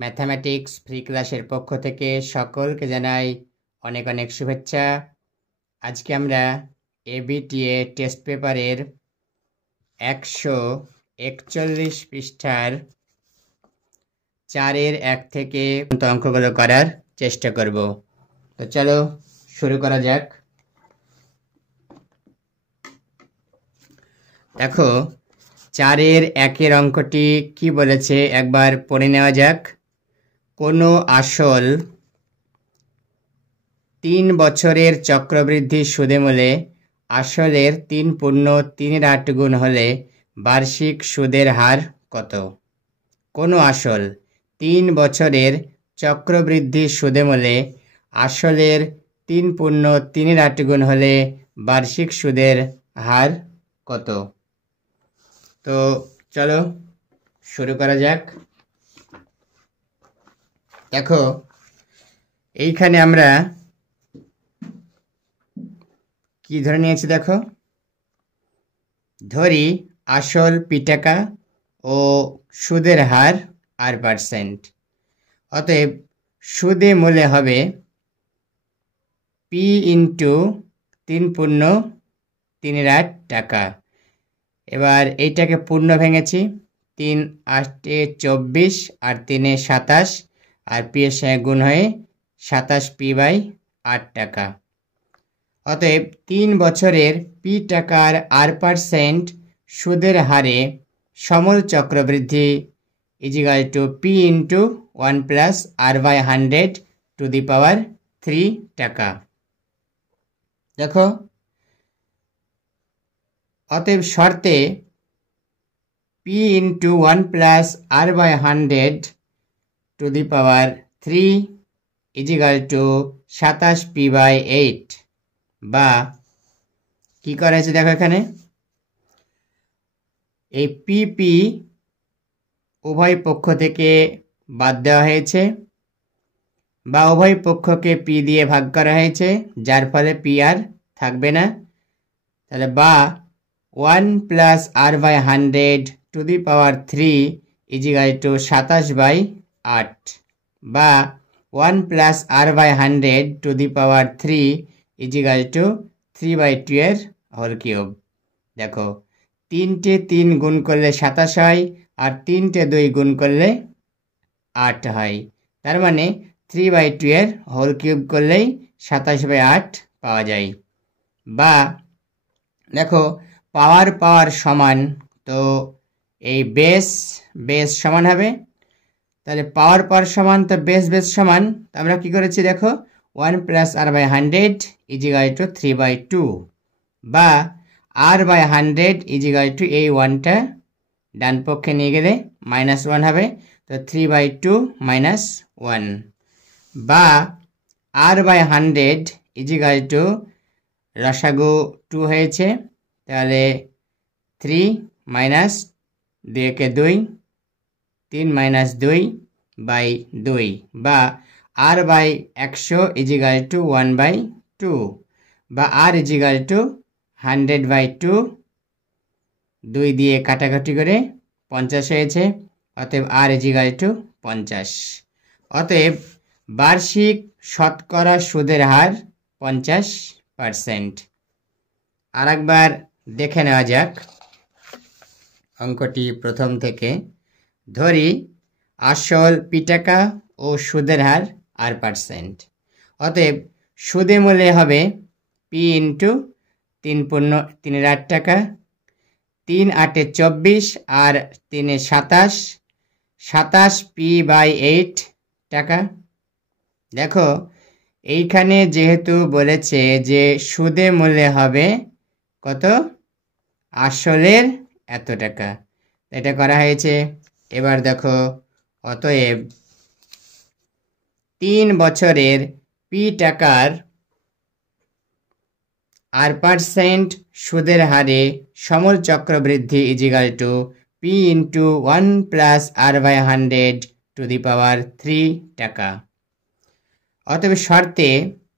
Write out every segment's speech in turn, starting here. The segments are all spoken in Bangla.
ম্যাথামেটিক্স ফ্রি ক্লাসের পক্ষ থেকে সকলকে জানাই অনেক অনেক শুভেচ্ছা। আজকে আমরা এবিটিএ টেস্ট পেপারের 141 পৃষ্ঠার 4-এর 1 থেকে অঙ্কগুলো করার চেষ্টা করব। তো চলো শুরু করা যাক। দেখো 4-এর 1-এর অঙ্কটি কি বলেছে একবার পড়ে নেওয়া যাক। কোনো আসল 3 বছরের চক্রবৃদ্ধি সুদে মূলে আসলের 3.38 গুণ হলে বার্ষিক সুদের হার কত? কোনো আসল 3 বছরের চক্রবৃদ্ধি সুদে মূলে আসলের 3.38 গুণ হলে বার্ষিক সুদের হার কত? তো চলো শুরু করা যাক। দেখো এইখানে আমরা কি ধরে নিয়েছি দেখো, ধরি আসল পি টাকা ও সুদের হার r%। অতএব সুদে মূলে হবে পি ইন্টু 3.38 টাকা। এবার এইটাকে পূর্ণ ভেঙেছি, 3 8 24 আর 3 27 আর পি এর সঙ্গে গুণ হয়ে 27p/8 টাকা। অতএব 3 বছরের পি টাকার r% সুদের হারে সমল চক্রবৃদ্ধি equal to p into 1 plus r/100 to the power 3 টাকা। দেখো অতএব শর্তে P into 1 plus r/100 to the power 3 is equal to 27p/8 বা কি করা হয়েছে দেখো, এখানে এই পিপি উভয় পক্ষ থেকে বাদ দেওয়া হয়েছে বা উভয় পক্ষকে পি দিয়ে ভাগ করা হয়েছে, যার ফলে পি আর থাকবে না। তাহলে বা 1 plus r/100 to the power 3 is equal to 27/8 বা 1 plus r/100 to the power 3 is equal to 3/2 এর হোল কিউব। দেখো 3টে 3 গুণ করলে 27 হয় আর 3টে 2 গুণ করলে 8 হয়। তার মানে 3/2 এর হোল কিউব করলেই 27/8 পাওয়া যায়। বা দেখো পাওয়ার সমান, তো এই বেস সমান হবে, তাহলে পাওয়ার সমান তো বেস সমান। তো আমরা কি করেছি দেখো, 1 প্লাস r/100 ইজিক্যাল টু 3/2 বা r/100 ইজিক্যাল টু এই 1টা ডান পক্ষে নিয়ে গেলে -1 হবে, তো 3/2 - 1 বা r/100 ইজিক্যাল টু রসাগু 2 হয়েছে, তাহলে 3 মাইনাস 2 কে 2 3 - 2/2 বা r/100 ইজিক্যাল টু 1/2 বা r ইজিক্যাল টু 100/2, 2 দিয়ে কাটাকাটি করে 50 হয়েছে। অতএব r ইজিক্যাল টু 50। অতএব বার্ষিক শতকরা সুদের হার 50%। আর একবার দেখে নেওয়া যাক অঙ্কটি প্রথম থেকে। ধরি আসল পি টাকা ও সুদের হার r%। অতএব সুদে মূলে হবে পি ইন্টু 3.38 টাকা, 3 8 24 আর 3 27 27p/8 টাকা। দেখো এইখানে যেহেতু বলেছে যে সুদে মূলে হবে কত, আসলের এত টাকা, এটা করা হয়েছে। এবার দেখো অতএব 3 বছরের পি টাকার r% সুদের হারে সমল চক্রবৃদ্ধি equal to p into 1 plus r/100 to the power 3 টাকা। অতএব শর্তে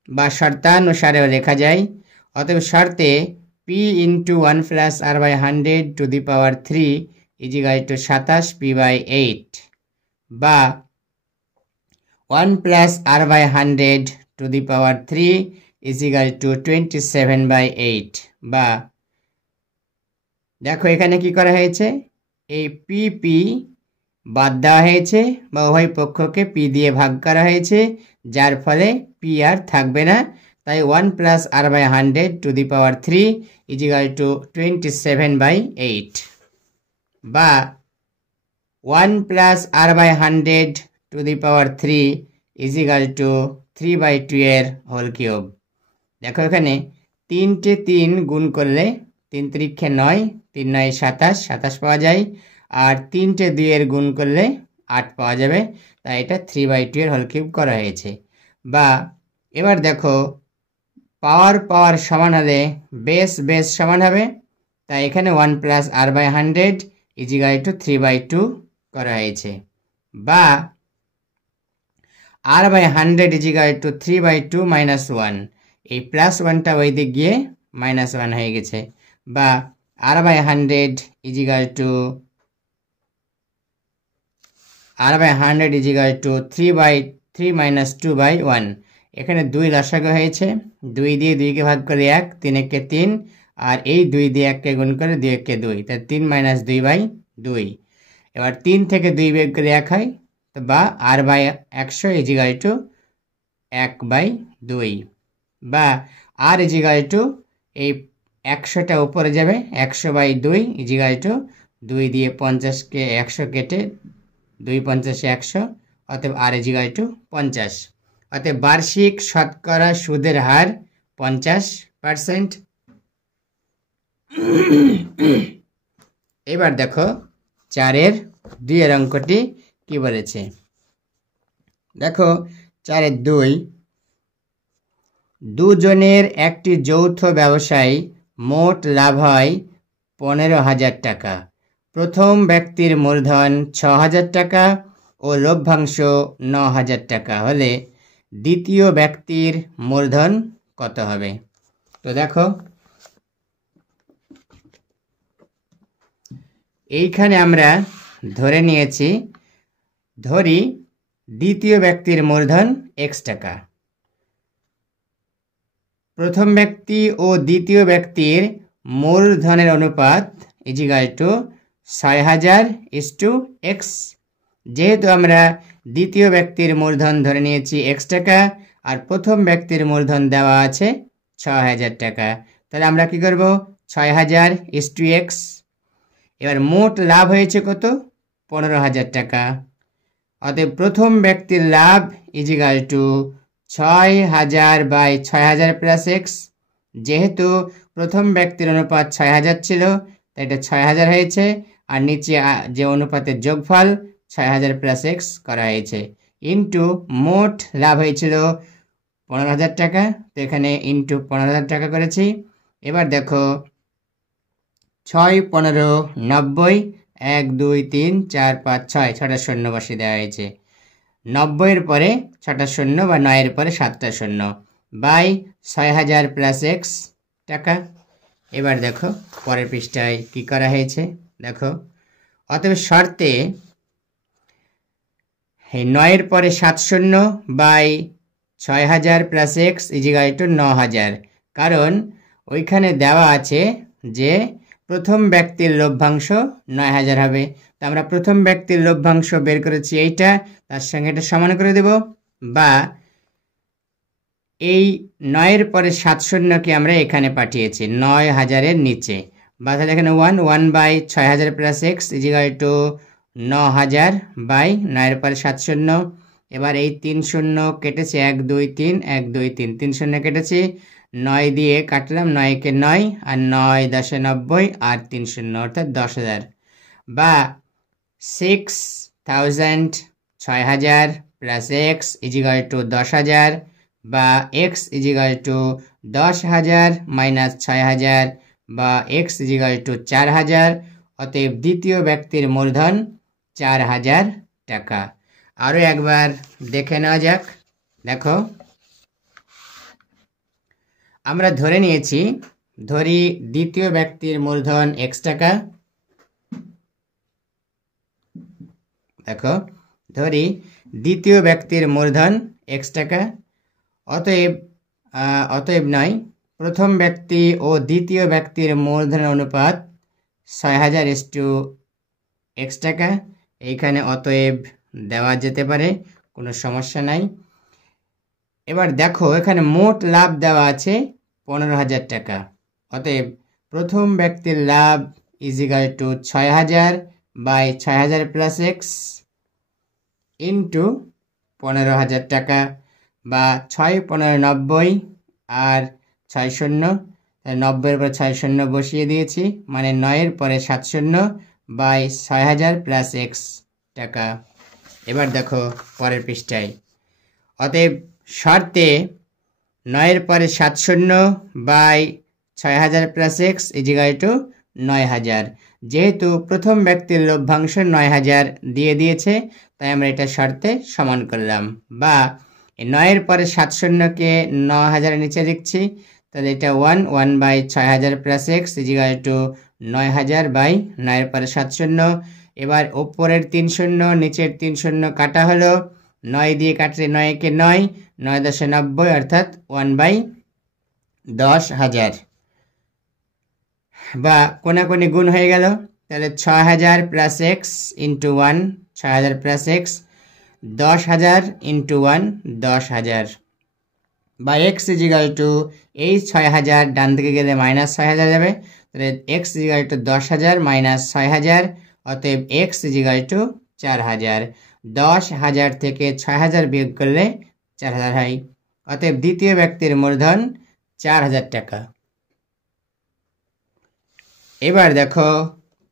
বা শর্তানুসারেও লেখা যায়। অতএব শর্তে P into 1 plus r/100 to the power 3 is equal to 27p/8 বা 1 plus r by 100 to the power 3 is equal to 27/8। বা দেখো এখানে কি করা হয়েছে, এই পি বাদ দেওয়া হয়েছে বা উভয় পক্ষকে পি দিয়ে ভাগ করা হয়েছে, যার ফলে পি আর থাকবে না। তাই 1 plus r by 100 to the power 3 is equal to 27/8। বা 1 plus r by 100 to the power 3 is equal to 3/2 এর হোল কিউব। দেখো এখানে 3টে 3 গুণ করলে 3 3 9, 3 9 27, 27 পাওয়া যায়। আর 3টে 2 এর গুণ করলে 8 পাওয়া যাবে। তাই এটা 3/2 এর হোল কিউব করা হয়েছে। বা এবার দেখো পাওয়ার সমান হলে বেস সমান হবে, তাই এখানে 1 plus r by 100 is equal to 3/2 করা হয়েছে। বা r by 100 is equal to 3/2 minus 1, এই প্লাস 1টা ওই দিক গিয়ে মাইনাস 1 হয়ে গেছে। বা r by 100 is equal to 3/3 minus 2/1। এখানে 2 লসাগু হয়েছে, 2 দিয়ে 2কে ভাগ করে 1, 3 একে 3, আর এই 2 দিয়ে 1কে গুণ করে 2 একে 2, তাই 3 মাইনাস 2/2। এবার 3 থেকে 2 বিয়োগ করে 1 হয়, তো বা r by 100 is equal to 1/2। বা r ইজ ইকুয়াল টু এই 100টা উপরে যাবে, 100/2 ইজ ইকুয়াল টু 2 দিয়ে 50কে 100 কেটে 2 50 100, অতএব r ইজ ইকুয়াল টু 50। অতএব বার্ষিক শতকরা সুদের হার 50%। এবার দেখো 4-এর 2-এর অঙ্কটি কি বলেছে। দেখো 4-এর 2, দুজনের একটি যৌথ ব্যবসায় মোট লাভ হয় 15,000 টাকা। প্রথম ব্যক্তির মূলধন 6,000 টাকা ও লভ্যাংশ 9,000 টাকা হলে দ্বিতীয় ব্যক্তির মূলধন কত হবে। তো দেখো এইখানে আমরা ধরে নিয়েছি, ধরি দ্বিতীয় ব্যক্তির মূলধন x টাকা। প্রথম ব্যক্তি ও দ্বিতীয় ব্যক্তির মূলধনের অনুপাত ইজ ইকুয়াল টু 6,000:x। যেহেতু আমরা দ্বিতীয় ব্যক্তির মূলধন ধরে নিয়েছি x টাকা আর প্রথম ব্যক্তির মূলধন দেওয়া আছে 6,000 টাকা, তাহলে আমরা কি করব, 6,000:x। এবার মোট লাভ হয়েছে কত, 15,000 টাকা। অতএব প্রথম ব্যক্তির love is equal two 6,000/6,000 plus x। যেহেতু প্রথম ব্যক্তির অনুপাত 6,000 ছিল, তাই এটা 6,000 হয়েছে, আর নিচে যে অনুপাতের যোগফল 6,000 প্লাস x করা হয়েছে, ইন্টু মোট লাভ হয়েছিল 15,000 টাকা, তো এখানে ইন্টু 15,000 টাকা করেছি। এবার দেখো 6 15 90, 1 2 3 4 5 6, 6টা শূন্য বসিয়ে দেওয়া হয়েছে। 90-এর পরে 6টা শূন্য বা 9-এর পরে 7টা শূন্য, বাই 6,000 প্লাস x টাকা। এবার দেখো পরের পৃষ্ঠায় কি করা হয়েছে, দেখো অতএব শর্তে 9-এর পরে 7 শূন্য by 6,000 plus x is equal to 9,000, কারণ ওইখানে দেওয়া আছে যে প্রথম ব্যক্তির লভ্যাংশ 9,000 হবে। তো আমরা প্রথম ব্যক্তির লভ্যাংশ বের করেছি এইটা, তার সঙ্গে এটা সমান করে দেব। বা এই 9-এর পরে 7 শূন্যকে আমরা এখানে পাঠিয়েছি 9,000-এর নিচে, বা তাহলে এখানে 1/6,000 plus x is equal to 9,000 by 9-এর পরে 7 শূন্য। এবার এই 3 শূন্য কেটেছে, 1 2 3 1 2 3, 3 শূন্য কেটেছি, 9 দিয়ে কাটলাম, 9 কে 9 আর 9 10 90 আর 3 শূন্য অর্থাৎ 10,000। বা 6,000 6,000 plus x is equal two 10,000, বা x is equal two 10,000 minus 6,000, বা x ইজ ইকুয়াল টু 4,000। অতএব দ্বিতীয় ব্যক্তির মূলধন 4,000 টাকা। আরও একবার দেখে নেওয়া যাক। দেখো আমরা ধরে নিয়েছি, ধরি দ্বিতীয় ব্যক্তির মূলধন x টাকা। দেখো ধরি দ্বিতীয় ব্যক্তির মূলধন x টাকা। অতএব নয়, প্রথম ব্যক্তি ও দ্বিতীয় ব্যক্তির মূলধনের অনুপাত 6000:x টাকা। এইখানে অতএব দেওয়া যেতে পারে, কোনো সমস্যা নাই। এবার দেখো এখানে মোট লাভ দেওয়া আছে 15000 টাকা। অতএব প্রথম ব্যক্তির লাভ = 6000 বাই 6000 প্লাস x ইন্টু 15000 টাকা, বা 6 15 90 আর 6 শূন্য, 90 এর পরে 6 শূন্য বসিয়ে দিয়েছি, মানে 9 এর পরে 7 শূন্য বাই 6000 প্লাস x টাকা। এবার দেখো পরের পৃষ্ঠায়, অতএব শর্তে 9 এর পরে 7 শূন্য বাই 6000 প্লাস x = 9000। যেহেতু প্রথম ব্যক্তির লভ্যাংশ 9000 দিয়ে দিয়েছে, তাই আমরা এটা শর্তে সমান করলাম, বা 9 এর পরে 7 শূন্যকে 9000 নিচে লিখছি, তাহলে এটা 1 বাই 6000 প্লাস x = 9000 বাই 9 এর পরে 7 শূন্য। এবার ওপরের 3 শূন্য নিচের 3 শূন্য কাটা হলো, 9 দিয়ে কাটলে 9 কে 9, 9 10 90, অর্থাৎ 1/10000, বা কোনাকুনি গুণ হয়ে গেল। তাহলে 6000 plus x into 1, 6000 plus x, 10000 into 1, 10000, বা x = এই 6000 ডান দিকে গেলে মাইনাস 6000 যাবে, তাহলে x = 10000 মাইনাস 6000, অতএব x = 4000। 10000 থেকে 6000 বিয়োগ করলে 4000 হয়। অতএব দ্বিতীয় ব্যক্তির মূলধন 4000 টাকা। এবার দেখো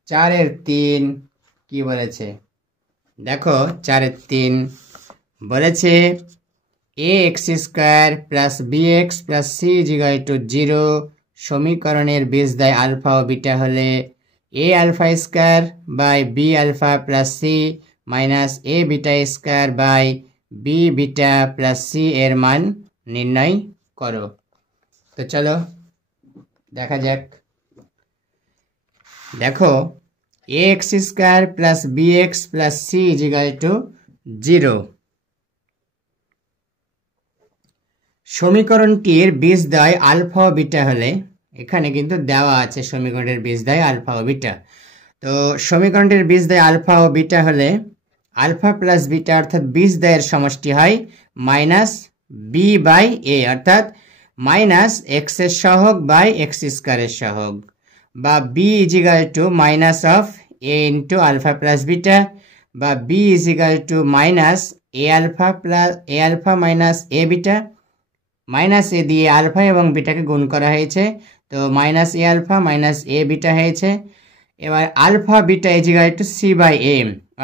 4 এর 3 কি বলেছে, দেখো 4 এর 3 বলেছে ax² plus bx plus c = 0 সমীকরণের বীজদ্বয় আলফা ও বিটা হলে a² by b alpha plus c minus a বিটা² by b beta plus c এর মান নির্ণয় করো। তো চলো দেখা যাক। দেখো ax² plus bx plus c = 0 সমীকরণটির বীজদ্বয় আলফা ও বিটা হলে, এখানে কিন্তু দেওয়া আছে সমীকরণের বীজদ্বয় আলফা ও বিটা। তো সমীকরণটির বীজদ্বয় আলফা ও বিটা হলে আলফা প্লাস বিটা অর্থাৎ বীজদ্বয়ের সমষ্টি হয় মাইনাস বি বাই এ, অর্থাৎ মাইনাস এক্স এর সহগ বাই x² এর সহগ, বা b = minus of a into alpha plus beta, বা b = minus a alpha minus a beta. Minus a দিয়ে আলফা এবং বিটাকে গুণ করা হয়েছে, তো minus a alpha minus a beta হয়েছে। এবার alpha beta = c by a,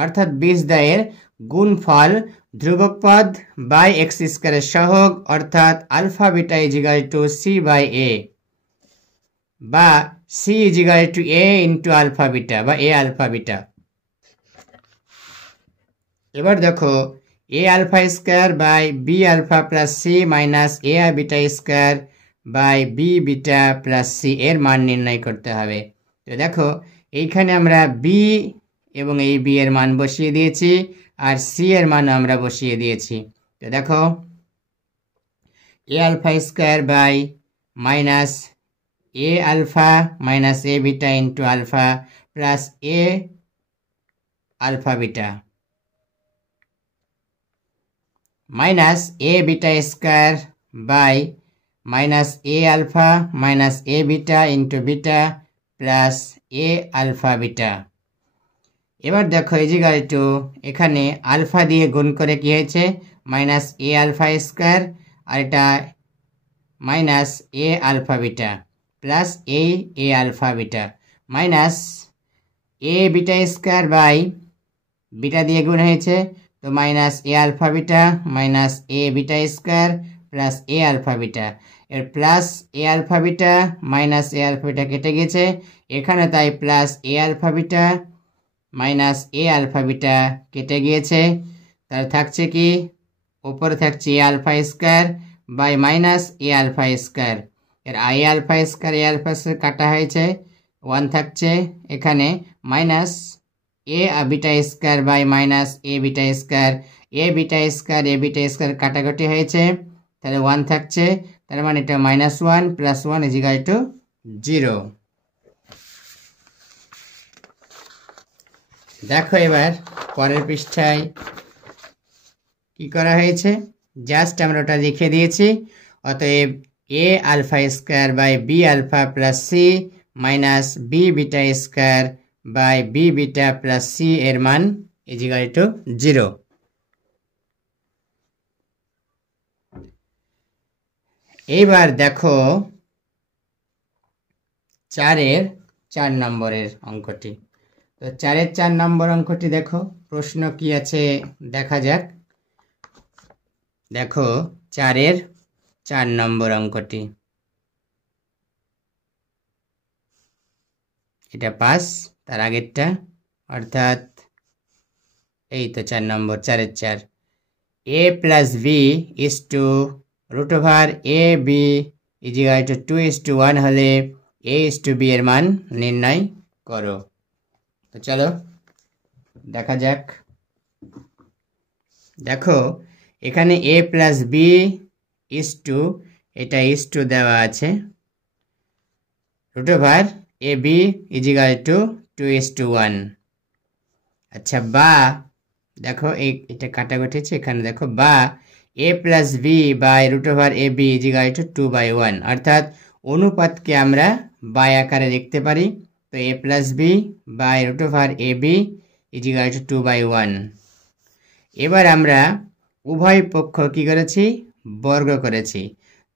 অর্থাৎ বীজদ্বয়ের গুণফল ধ্রুবক পদ বাই x² এর সহগ, অর্থাৎ alpha beta = c by a, বা c = a into alpha beta, বা এ আলফা বিটা। এবার দেখো a² by b alpha plus c minus a বিটা² by b beta plus c এর মান নির্ণয় করতে হবে। তো দেখো এইখানে আমরা বি এবং এই বি এর মান বসিয়ে দিয়েছি, আর সি এর মান আমরা বসিয়ে দিয়েছি। তো দেখো a² by minus a alpha minus a beta into alpha plus a alpha beta minus a বিটা² by minus a alpha minus a beta into beta plus a alpha beta. এবার দেখো এখানে আলফা দিয়ে গুণ করে কি হয়েছে, মাইনাস এ আলফা², আর এটা minus a alpha beta plus a alpha beta minus a বিটা² বাই বিটা দিয়ে গুণ হয়েছে, তো minus a alpha beta minus a বিটা² প্লাস এ আলফা বিটা, এর plus a alpha beta minus a alpha beta কেটে গেছে এখানে, তাই plus a alpha beta minus a alpha beta কেটে গিয়েছে। তাহলে থাকছে কি, উপরে থাকছে এ আলফা² বাই মাইনাস এ আলফা², এর এ আলফা² কাটা হয়েছে, 1 থাকছে এখানে, মাইনাস এ বিটা² বাই মাইনাস এ বিটা², এ বিটা স্কয়ার কাটাকাটি হয়েছে, তাহলে 1 থাকছে, তার মানে এটা -1 + 1 = 0। দেখো এবার পরের পৃষ্ঠায় কি করা হয়েছে, জাস্ট আমরা ওটা লিখে দিয়েছি। অতএব a alpha square by b alpha plus c minus b beta square by b beta plus c এর মান = 0। এইবার দেখো 4-এর 4 নম্বরের অঙ্কটি। তো 4-এর 4 নম্বর অঙ্কটি দেখো, প্রশ্ন কি আছে দেখা যাক। দেখো 4-এর 4 নম্বর অঙ্কটি, এটা 5, তার আগেরটা অর্থাৎ এই তো 4 নম্বর, 4-এর 4। a plus b is to √ab = 2:1 হলে a is to b এর মান নির্ণয় করো। তো চলো দেখা যাক। দেখো এখানে a plus b is to, এটা is to দেওয়া আছে, √ab = 2:1। আচ্ছা, বা দেখো এটা কাটাকুটি আছে, এখানে দেখো বা a plus b by √ab = 2/1, অর্থাৎ অনুপাতকে আমরা বাই আকারে লিখতে পারি। তো a plus b by √ab = 2/1। এবার আমরা উভয় পক্ষ কি করেছি, বর্গ করেছি।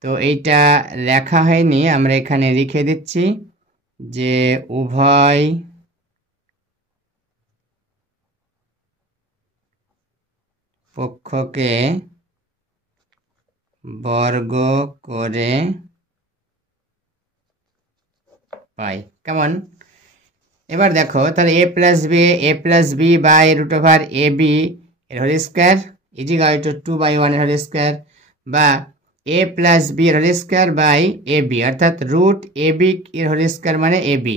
তো এইটা লেখা হয়নি, আমরা এখানে লিখে দিচ্ছি যে উভয় পক্ষকে বর্গ করে পাই। কেমন? এবার দেখো তাহলে a plus b by √ab এর হোল স্কয়ার = 2/1 এর হোল স্কয়ার, বা a plus b এর হোল স্কয়ার বাই ab, অর্থাৎ √ab এর হোল স্কয়ার মানে ab,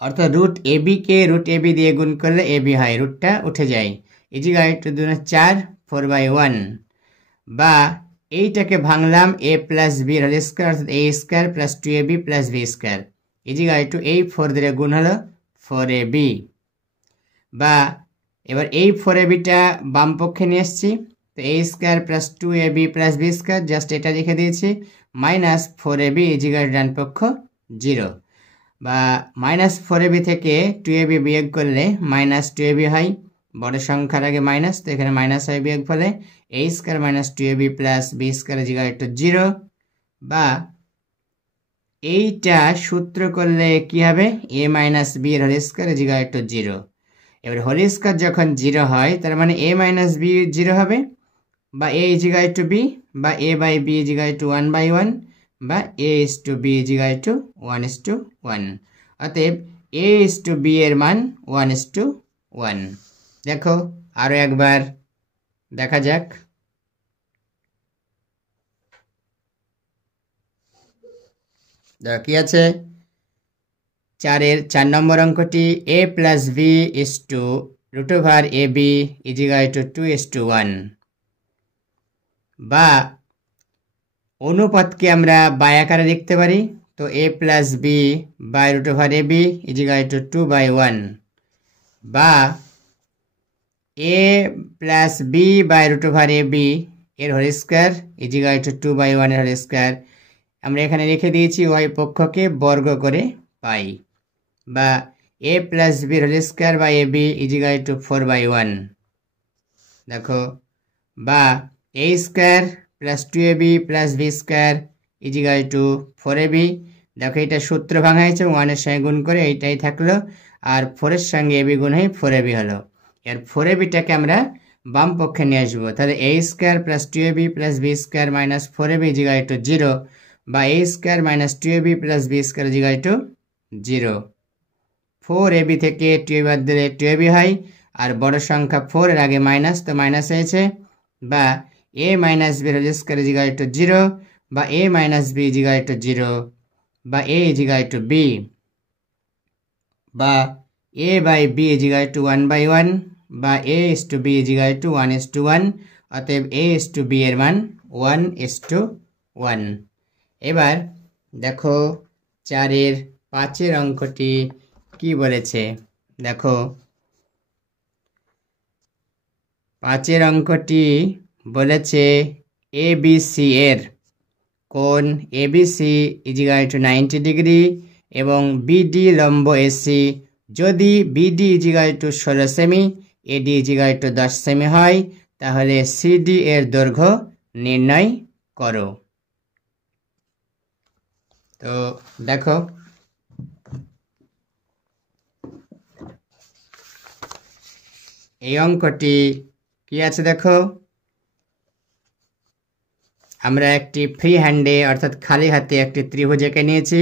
অর্থাৎ √ab কে √ab দিয়ে গুণ করলে ab হয়, রুটটা উঠে যায়, = 4 4/1। বা এইটাকে ভাঙলাম a plus b এর হোল স্কয়ার অর্থাৎ a square plus 2ab plus b square = এই 4 দিয়ে গুণ হলো 4ab। বা এবার এই 4abটা বাম পক্ষে নিয়ে আসছি, তো a square plus 2ab plus b square, just এটা লিখে দিয়েছি, -4ab = ডান পক্ষ 0। বা -4ab থেকে 2ab বিয়োগ করলে -2ab হয়, বড় সংখ্যার আগে মাইনাস, তো এখানে মাইনাস হয় বিয়োগ ফলে a square - 2ab plus b square = 0। বা এইটা সূত্র করলে কি হবে, a - b এর হোল স্কয়ার = 0। এবার হোল স্কয়ার যখন 0 হয় তার মানে a - b 0 হবে, বা a = b, বা a by b = 1/1, বা a is to b = 1:1। অতএব a is to b এর মান 1:1। দেখো আরো একবার দেখা যাক। কি আছে 4-এর 4 নম্বর অঙ্কটি, a plus b is to √ab = 2:1। বা অনুপাতকে আমরা বাই আকারে লিখতে পারি, তো a plus b by √ab = 2/1। বা a plus b by √ab এর হোল স্কয়ার = 2/1 এর হোল স্কয়ার, আমরা এখানে লিখে দিয়েছি ওই পক্ষকে বর্গ করে পাই। বা a plus b এর হোল স্কয়ার বাই ab = 4/1। দেখো, বা a square plus 2ab plus b square = 4ab। দেখো এটা সূত্র ভাঙা হয়েছে, 1 এর সঙ্গে গুণ করে এইটাই থাকলো, আর 4 এর সঙ্গে ab গুণ হয়ে 4ab হলো। এর 4abটাকে আমরা বাম পক্ষে নিয়ে আসবো, তাহলে a square plus 2ab plus b square minus 4ab = 0, বা a square minus 2ab plus b square = 0। 4ab থেকে 2ab বাদ দিলে 2ab হয়, আর বড় সংখ্যা 4 এর আগে মাইনাস, তো মাইনাস হয়েছে। বা a - b এর হোল স্কয়ার = 0, বা a - b = 0, বা a = b। বা a by b = 1/1, বা a:b = 1:1, অতএব a:b এর মান 1:1। এবার দেখো 4-এর 5-এর অঙ্কটি কি বলেছে। দেখো 5-এর অঙ্কটি বলেছে ABC এর কোণ ABC = 90 ডিগ্রি এবং BD লম্ব AC যদি BD = 16 সেমি, AD = 10 সেমি হয়, তাহলে CD এর দৈর্ঘ্য নির্ণয় করো। তো দেখো এই অঙ্কটি কি আছে। দেখো আমরা একটি ফ্রি হ্যান্ডে অর্থাৎ খালি হাতে একটি ত্রিভুজ এঁকে নিয়েছি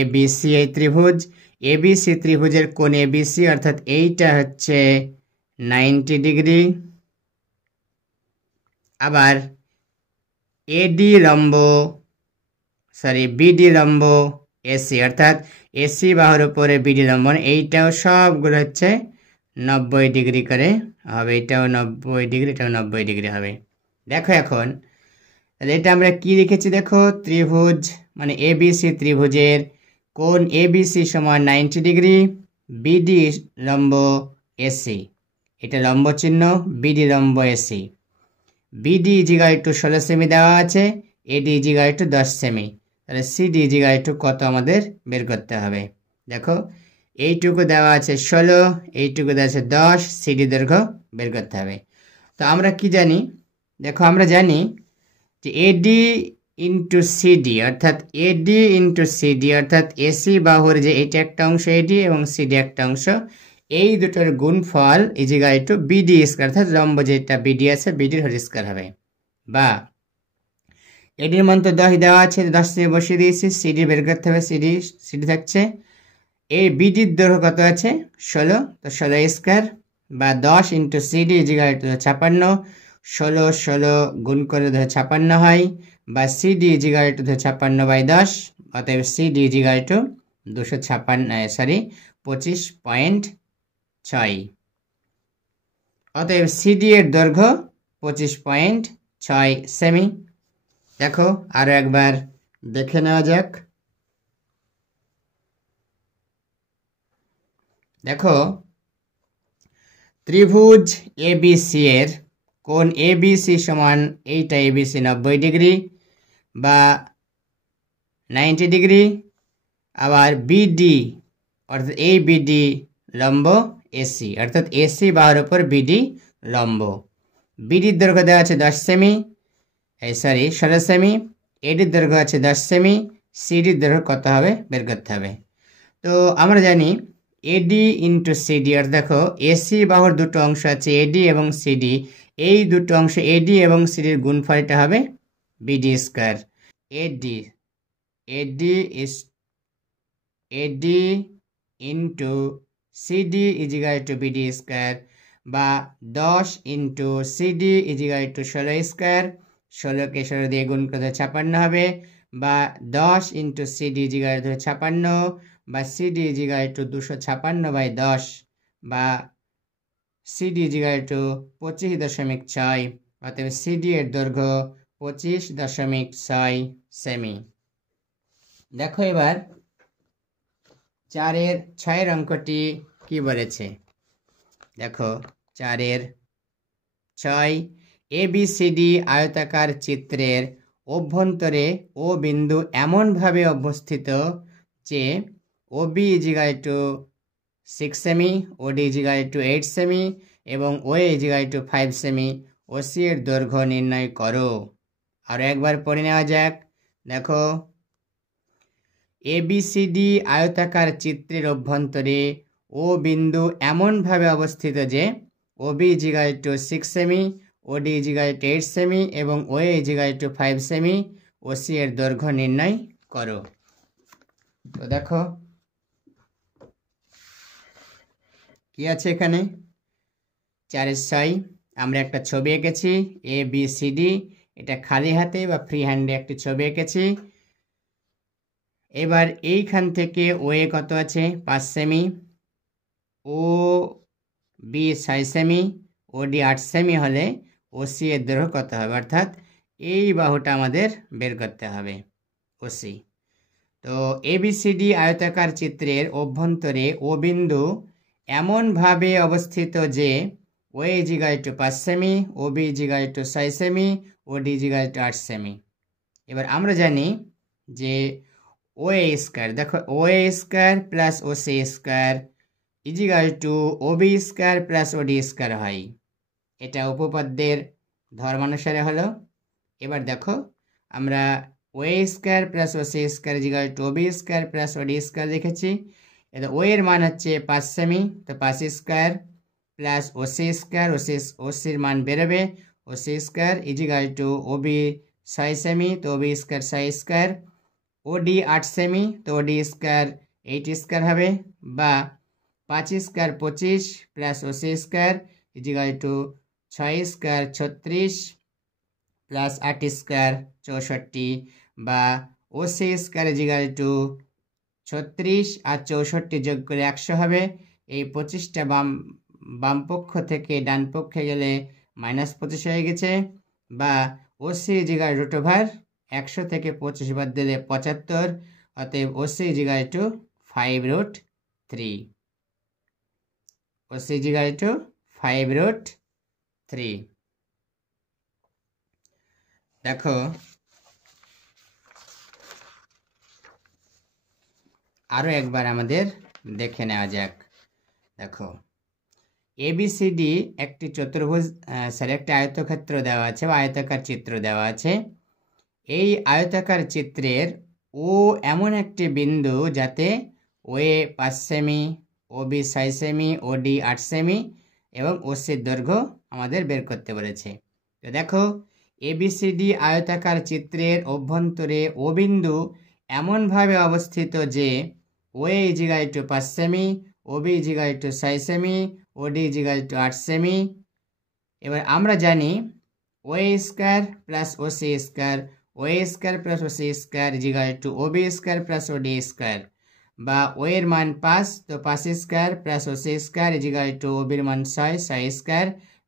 ABC। এই ত্রিভুজ ABC ত্রিভুজের কোণ ABC অর্থাৎ এইটা হচ্ছে 90 ডিগ্রি। আবার BD লম্ব AC অর্থাৎ AC বাহুর উপরে BD লম্ব, এইটাও সবগুলো হচ্ছে 90 ডিগ্রি করে হবে। এটাও 90 ডিগ্রি, এটাও 90 ডিগ্রি হবে। দেখো এখন তাহলে এটা আমরা কি লিখেছি। দেখো ত্রিভুজ মানে ABC ত্রিভুজের কোণ ABC সমান 90 ডিগ্রি, BD লম্ব AC, এটা লম্ব চিহ্ন, BD লম্ব AC। BD = 16 সেমি দেওয়া আছে, AD = 10 সেমি, তাহলে CD = কত আমাদের বের করতে হবে। দেখো এইটুকু দেওয়া আছে 16, এইটুকু দেওয়া আছে 10, CD দৈর্ঘ্য বের করতে হবে। তো আমরা কি জানি। দেখো আমরা জানি যে AD × CD অর্থাৎ AD × CD অর্থাৎ AC বাহুর যে এটা একটা অংশ AD এবং CD একটা অংশ, এই দুটোর গুণফল = BD স্কয়ার অর্থাৎ লম্ব যেটা BD আছে BD হোল স্কয়ার হবে। বা AD এর মান তো 10 দেওয়া আছে, 10 দিয়ে বসিয়ে দিয়েছি, CD বের করতে হবে। CD থাকছে এই BD এর দৈর্ঘ্য কত আছে 16, তো 16 স্কয়ার বা 10 × CD = 56, 16 গুণ করে 56 হয়, বা CD = 56/10, অতএব CD = 25.6। অতএব CD এর দৈর্ঘ্য 25.6 সেমি। দেখো আরো একবার দেখে নেওয়া যাক। দেখো ত্রিভুজ ABC এর কোণ ABC সমান এইটা ABC 90 ডিগ্রি বা 90 ডিগ্রি। আবার BD অর্থাৎ এই BD লম্ব AC অর্থাৎ AC বাহুর উপর BD লম্ব। BD এর দৈর্ঘ্য দেওয়া আছে 10 সেমি, 16 সেমি, AD এর দৈর্ঘ্য আছে 10 সেমি, CD এর দৈর্ঘ্য কত হবে বের করতে হবে। তো আমরা জানি AD × CD আর দেখো AC বাহুর দুটো অংশ আছে AD এবং CD, এই দুটো অংশ AD এবং CD এর গুণফলটা হবে BD square. AD × CD = BD square বা 10 × CD = 16 স্কয়ার, 16 কে 16 দিয়ে গুণ করে 56 হবে, বা 10 × CD = 56, বা CD = 256/10, বা CD = 25.6, অতএব CD এর দৈর্ঘ্য 25.6 সেমি। দেখো এবার 4-এর 6-এর অঙ্কটি কি বলেছে। দেখো 4-এর 6 ABCD আয়তাকার চিত্রের অভ্যন্তরে O বিন্দু এমনভাবে অবস্থিত যে OB = 6 সেমি, OD = 8 সেমি এবং OA = 5 সেমি, OC এর দৈর্ঘ্য নির্ণয় করো। আর একবার পড়ে নেওয়া যাক। দেখো ABCD আয়তাকার চিত্রের অভ্যন্তরে O বিন্দু এমনভাবে অবস্থিত যে OB = 6 সেমি, OD = 8 সেমি এবং OA = 5 সেমি, OC এর দৈর্ঘ্য নির্ণয় করো। তো দেখো কি আছে এখানে। 4-এর 6 আমরা একটা ছবি এঁকেছি ABCD, এটা খালি হাতে বা ফ্রি হ্যান্ডে একটি ছবি এঁকেছি। এবার এইখান থেকে OA কত আছে 5 সেমি, ও বি 6 সেমি, ওডি 8 সেমি হলে ওসি এর দৈর্ঘ্য কত হবে, অর্থাৎ এই বাহুটা আমাদের বের করতে হবে ওসি। তো এবিসিডি আয়তাকার চিত্রের অভ্যন্তরে ও বিন্দু এমনভাবে অবস্থিত যে ও ইজ ইকুয়াল টু 5 সেমি, O B is equal to 6 সেমি, O D is equal to 8 সেমি। এবার আমরা জানি যে ও এ স্কয়ার, দেখো O A square plus O C square is equal to O B square plus O D square হয়। এটা উপপাদ্যের ধর্মানুসারে হলো। এবার দেখো আমরা O A square plus O C square is equal to O B square plus O D square লিখেছি। এটা ও এর মান হচ্ছে 5 সেমি, তো 5 square plus O C square, O সির মান বেরোবে O C square is equal to O B 6 সেমি, তো O B square 6 square, O D 8 সেমি, তো ও ডি স্কয়ার 8 স্কয়ার হবে, বা 5 square 25 plus O C square is equal to 6 square 36 plus 8 square 64, বা O C square is equal to 36 আর 64 যোগ করে 100 হবে। এই 25টা বাম পক্ষ থেকে ডান পক্ষে গেলে -25 হয়ে গেছে, বা OC is equal root over 100 থেকে 25 বাদ দিলে 75, অতএব OC is equal to 5√3। OC is equal to 5√3। দেখো আরো একবার আমাদের দেখে নেওয়া যাক। দেখো এবিসিডি একটি চতুর্ভুজ একটা আয়তক্ষেত্র দেওয়া আছে বা আয়তাকার চিত্র দেওয়া আছে। এই আয়তাকার চিত্রের ও এমন একটি বিন্দু যাতে ও এ 5 সেমি, ও বি 6 সেমি, ও ডি 8 সেমি এবং ও সির দৈর্ঘ্য আমাদের বের করতে বলেছে। তো দেখো এবিসিডি আয়তাকার চিত্রের অভ্যন্তরে ও বিন্দু এমনভাবে অবস্থিত যে O A is equal to 5 সেমি, O B is equal to 6 সেমি, O D is equal to 8 সেমি। এবার আমরা জানি O A square plus O C square, O A square plus O C square is equal to O B square plus O D square, বা ও এর মান 5, তো 5 square plus O C square is equal to O বির মান 6, 6 স্কয়ার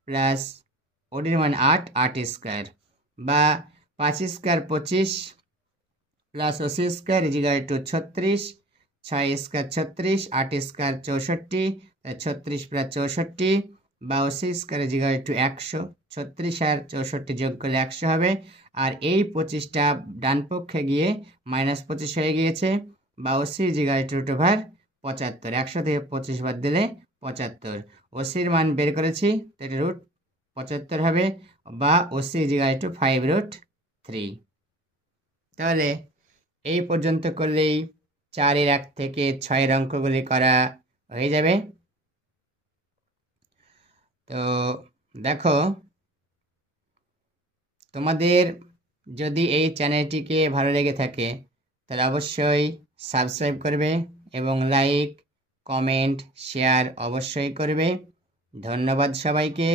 প্লাস ও ডির মান 8, 8 স্কয়ার, বা 5 square 25 plus O C square is equal to 36, 6 square 36, 8 square 64, 36 plus 64, বা O C square is equal to 100, 36 আর 64 যোগ করলে 100 হবে। আর এই 25টা ডান পক্ষে গিয়ে -25 হয়ে গিয়েছে, বা O C is equal to root over 75, 100 থেকে 25 বাদ দিলে 75। ও সির মান বের করেছি, তো এটা রুট 75 হবে, বা O C is equal to 5√3। তাহলে এই পর্যন্ত করলেই 4-এর 1 থেকে 6-এর অঙ্কগুলি করা হয়ে যাবে। তো দেখো তোমাদের যদি এই চ্যানেলটিকে ভালো লেগে থাকে তাহলে অবশ্যই সাবস্ক্রাইব করবে এবং লাইক, কমেন্ট, শেয়ার অবশ্যই করবে। ধন্যবাদ সবাইকে।